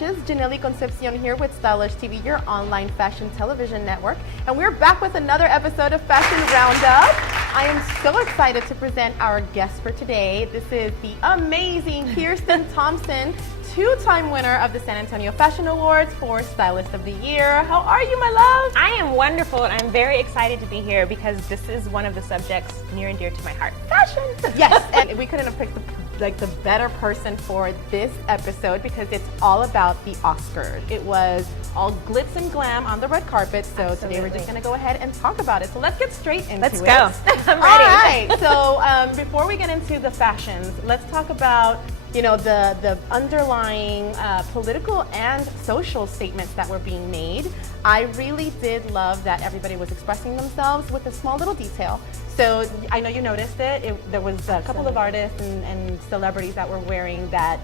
noches. Janely Concepcion here with Stylist TV, your online fashion television network. And we're back with another episode of Fashion Roundup. I am so excited to present our guest for today. This is the amazing Kirsten Thompson, two-time winner of the San Antonio Fashion Awards for Stylist of the Year. How are you, my love? I am wonderful, and I'm very excited to be here because this is one of the subjects near and dear to my heart. Fashion! Yes, and we couldn't have picked the better person for this episode because it's all about the Oscars. It was all glitz and glam on the red carpet, so Absolutely. Today we're just going to go ahead and talk about it. So let's get straight into it. Let's go. I'm ready. All right, so before we get into the fashions, let's talk about the underlying political and social statements that were being made. I really did love that everybody was expressing themselves with a small little detail. So I know you noticed it. There was a couple of artists and celebrities that were wearing that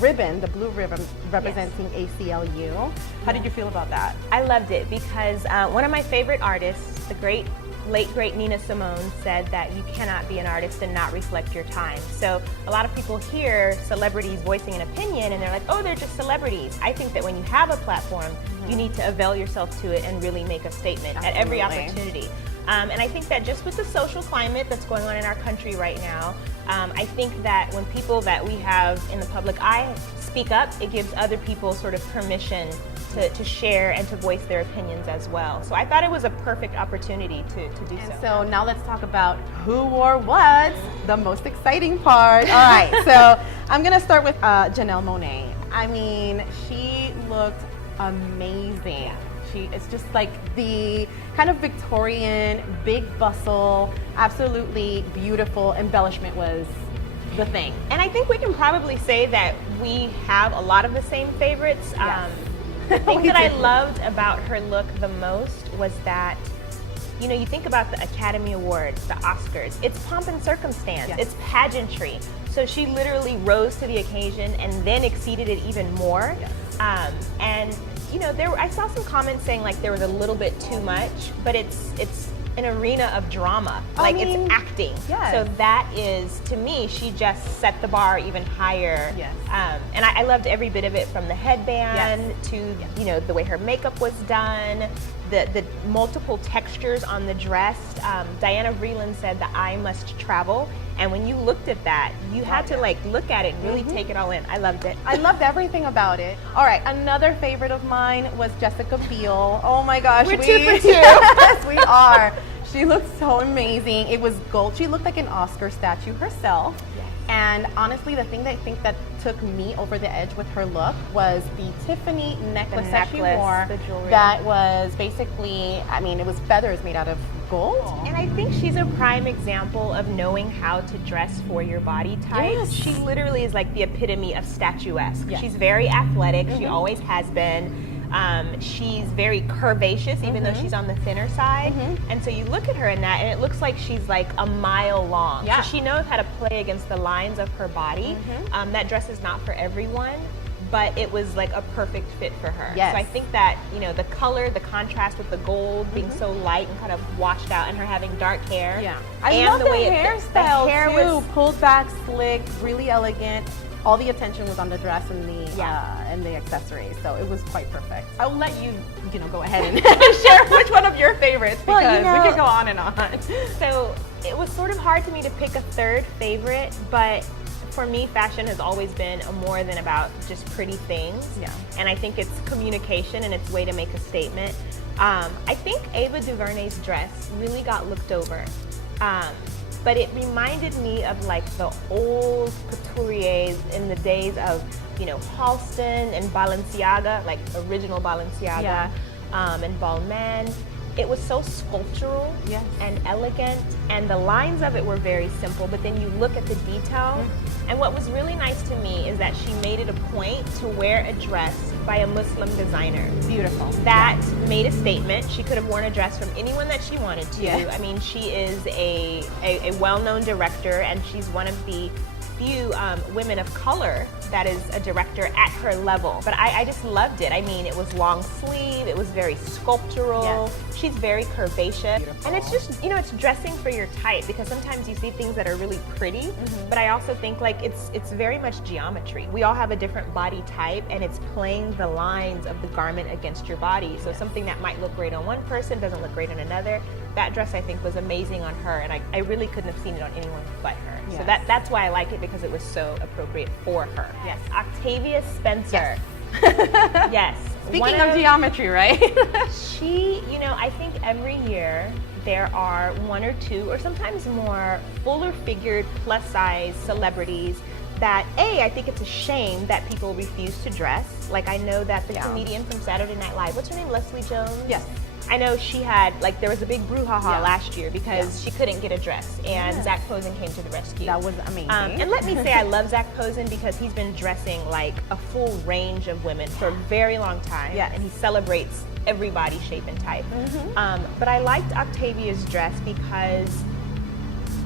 ribbon, the blue ribbon representing ACLU. How did you feel about that? I loved it because one of my favorite artists, the late great Nina Simone, said that you cannot be an artist and not reflect your time. So a lot of people hear celebrities voicing an opinion and they're like, oh, they're just celebrities. I think that when you have a platform, you need to avail yourself to it and really make a statement at every opportunity. And I think that just with the social climate that's going on in our country right now, I think that when people that we have in the public eye speak up, it gives other people sort of permission to share and to voice their opinions as well. So I thought it was a perfect opportunity to do and so. So now let's talk about who wore what, the most exciting part. All right, so I'm gonna start with Janelle Monáe. I mean, she looked amazing. It's just like the kind of Victorian, big bustle, absolutely beautiful embellishment was the thing. And I think we can probably say that we have a lot of the same favorites. Yes. The thing that I loved about her look the most was that, you think about the Academy Awards, the Oscars, it's pomp and circumstance, it's pageantry. So she literally rose to the occasion and then exceeded it even more. And I saw some comments saying like there was a little bit too much, but it's an arena of drama. It's acting. Yes. So that is, to me, she just set the bar even higher. Yes. And I loved every bit of it, from the headband to the way her makeup was done, the multiple textures on the dress. Diana Vreeland said that I must travel. And when you looked at that, you had to look at it and really take it all in. I loved it. I loved everything about it. All right, another favorite of mine was Jessica Biel. Oh my gosh. We're 2 for 2. Yes, we are. She looked so amazing. It was gold. She looked like an Oscar statue herself. Yes. And honestly, the thing that I think that took me over the edge with her look was the Tiffany necklace that she wore. The jewelry. That was basically, it was feathers made out of gold. And I think she's a prime example of knowing how to dress for your body type. Yes. She literally is like the epitome of statuesque. Yes. She's very athletic. She always has been. She's very curvaceous, even though she's on the thinner side. And so you look at her in that, and it looks like she's like a mile long. Yeah. So she knows how to play against the lines of her body. That dress is not for everyone, but it was like a perfect fit for her. Yes. So I think that, the color, the contrast with the gold being so light and kind of washed out, and her having dark hair. Yeah. And I love the the way hairstyle the hair too. was Pulled back, slick, really elegant. All the attention was on the dress and the accessories, so it was quite perfect. I'll let you, go ahead and share which one of your favorites, because we could go on and on. So it was sort of hard for me to pick a third favorite, but for me, fashion has always been more than about just pretty things. Yeah. And I think it's communication and it's a way to make a statement. I think Ava DuVernay's dress really got looked over. But it reminded me of like the old couturiers in the days of, Halston and Balenciaga, like original Balenciaga, and Balmain. It was so sculptural and elegant, and the lines of it were very simple, but then you look at the detail. And what was really nice to me is that she made it a point to wear a dress by a Muslim designer. Beautiful. That made a statement. She could have worn a dress from anyone that she wanted to. Yeah. I mean, she is a well-known director, and she's one of the few women of color that is a director at her level, but I just loved it. I mean, it was long sleeve, it was very sculptural. Yes. She's very curvaceous. Beautiful. And it's just, you know, it's dressing for your type, because sometimes you see things that are really pretty, but I also think like it's very much geometry. We all have a different body type, and it's playing the lines of the garment against your body. So something that might look great on one person doesn't look great on another. That dress, I think, was amazing on her, and I really couldn't have seen it on anyone but her. Yes. So that's why I like it, because it was so appropriate for her. Yes, Octavia Spencer. Yes. Yes. Speaking of geometry, right? She, you know, I think every year there are one or two, or sometimes more, fuller figured, plus size celebrities that, I think it's a shame that people refuse to dress. Like, I know that the comedian from Saturday Night Live, what's her name, Leslie Jones? Yes. I know she had, like, there was a big brouhaha last year because she couldn't get a dress, and Zach Posen came to the rescue. That was amazing. And let me say, I love Zach Posen because he's been dressing like a full range of women for a very long time, and he celebrates every body shape and type. But I liked Octavia's dress because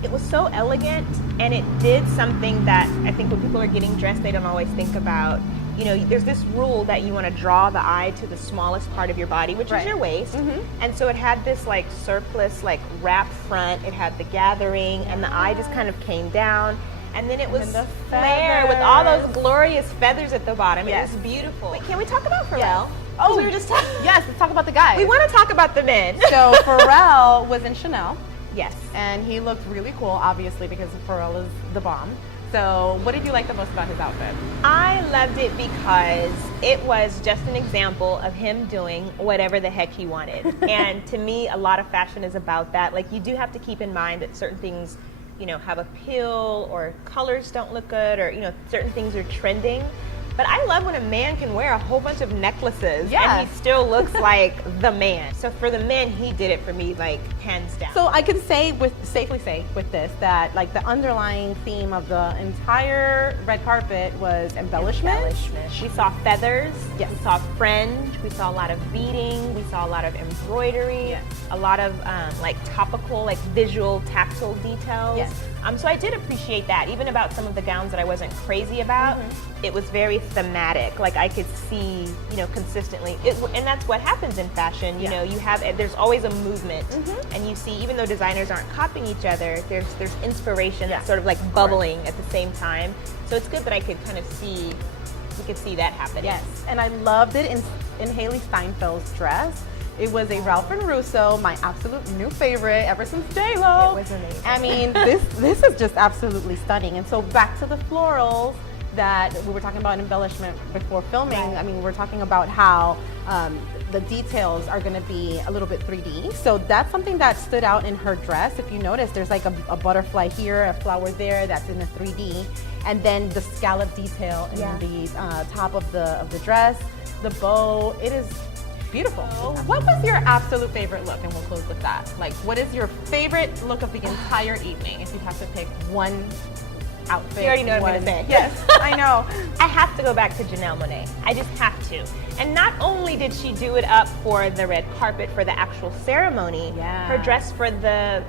it was so elegant, and it did something that I think when people are getting dressed, they don't always think about. You know, there's this rule that you want to draw the eye to the smallest part of your body, which is your waist. And so it had this like surplus, like wrap front. It had the gathering, and the eye just kind of came down. And then it was the flare with all those glorious feathers at the bottom. It was beautiful. Wait, can we talk about Pharrell? Oh, we were just talking. Yes, let's talk about the guys. We want to talk about the men. So Pharrell was in Chanel. Yes. And he looked really cool, obviously, because Pharrell is the bomb. So what did you like the most about his outfit? I loved it because it was just an example of him doing whatever the heck he wanted. And to me, a lot of fashion is about that. Like, you do have to keep in mind that certain things, you know, have appeal, or colors don't look good, or, you know, certain things are trending. But I love when a man can wear a whole bunch of necklaces and he still looks like the man. So for the men, he did it for me, like, hands down. So I can safely say with this that, like, the underlying theme of the entire red carpet was embellishment. We saw feathers. Yes. We saw fringe. We saw a lot of beading. We saw a lot of embroidery. Yes. A lot of like topical, like visual, tactile details. Yes. So I did appreciate that. Even about some of the gowns that I wasn't crazy about, it was very thematic. Like, I could see, you know, consistently. And that's what happens in fashion. You know, there's always a movement, and you see, even though designers aren't copying each other, there's inspiration that's sort of like bubbling at the same time. So it's good that I could kind of see, we could see that happen. Yes, and I loved it in Haley Steinfeld's dress. It was a Ralph and Russo, my absolute new favorite ever since J-Lo. It was amazing. I mean, this is just absolutely stunning. And so back to the florals that we were talking about embellishment before filming. I mean, we're talking about how the details are going to be a little bit 3D. So that's something that stood out in her dress. If you notice, there's like a butterfly here, a flower there, that's in a 3D. And then the scallop detail in the top of the dress, the bow, it is beautiful. What was your absolute favorite look? And we'll close with that. Like, what is your favorite look of the entire evening if you have to pick one outfit? You already know what I'm going to say. Yes, I know. I have to go back to Janelle Monáe. I just have to. And not only did she do it up for the red carpet for the actual ceremony, her dress for the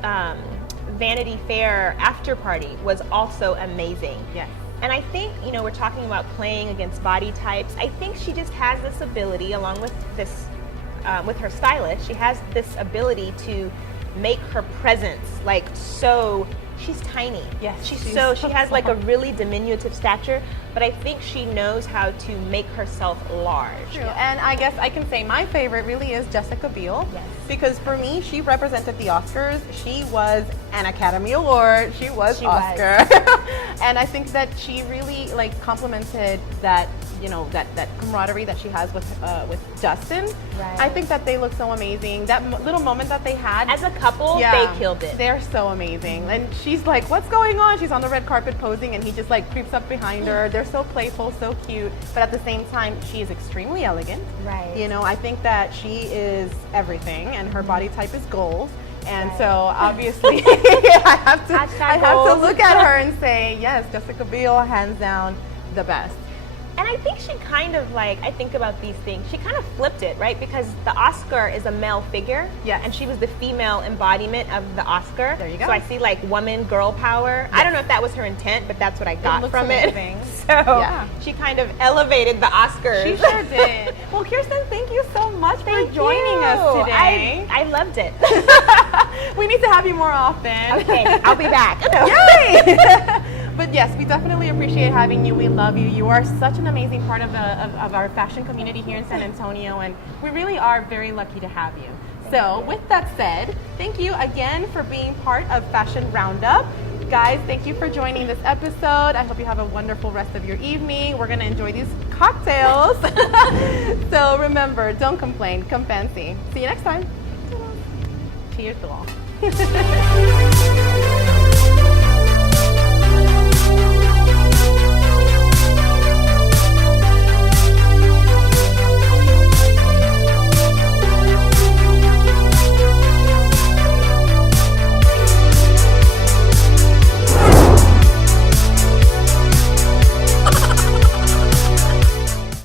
Vanity Fair after party was also amazing. Yes. And I think, you know, we're talking about playing against body types. I think she just has this ability, along with this, with her stylist, she has this ability to make her presence like so. She's tiny. Yes, she has like a really diminutive stature, but I think she knows how to make herself large. True. And I guess I can say my favorite really is Jessica Biel. Yes. Because for me, she represented the Oscars. She was an Academy Award. She was Oscar. And I think that she really like complemented that, you know, that camaraderie that she has with Justin. Right. I think that they look so amazing. That little moment that they had as a couple, they killed it. They're so amazing. And she's like, "What's going on?" She's on the red carpet posing, and he just like creeps up behind her. They're so playful, so cute, but at the same time, she is extremely elegant. Right. You know, I think that she is everything, and her body type is gold. And so obviously, I have to look at her and say, yes, Jessica Biel, hands down, the best. And I think she kind of like, I think about these things, she kind of flipped it, right? Because the Oscar is a male figure. Yes. And she was the female embodiment of the Oscar. There you go. So I see like woman, girl power. I don't know if that was her intent, but that's what I got from amazing. it. So Yeah. she kind of elevated the Oscars. She sure did. Well, Kirsten, thank you so much for joining us today. I loved it. We need to have you more often. Okay, I'll be back. Yay! But yes, we definitely appreciate having you. We love you. You are such an amazing part of our fashion community here in San Antonio, and we really are very lucky to have you. So with that said, thank you again for being part of Fashion Roundup. Guys, thank you for joining this episode. I hope you have a wonderful rest of your evening. We're going to enjoy these cocktails. So remember, don't complain, come fancy. See you next time. Cheers to all.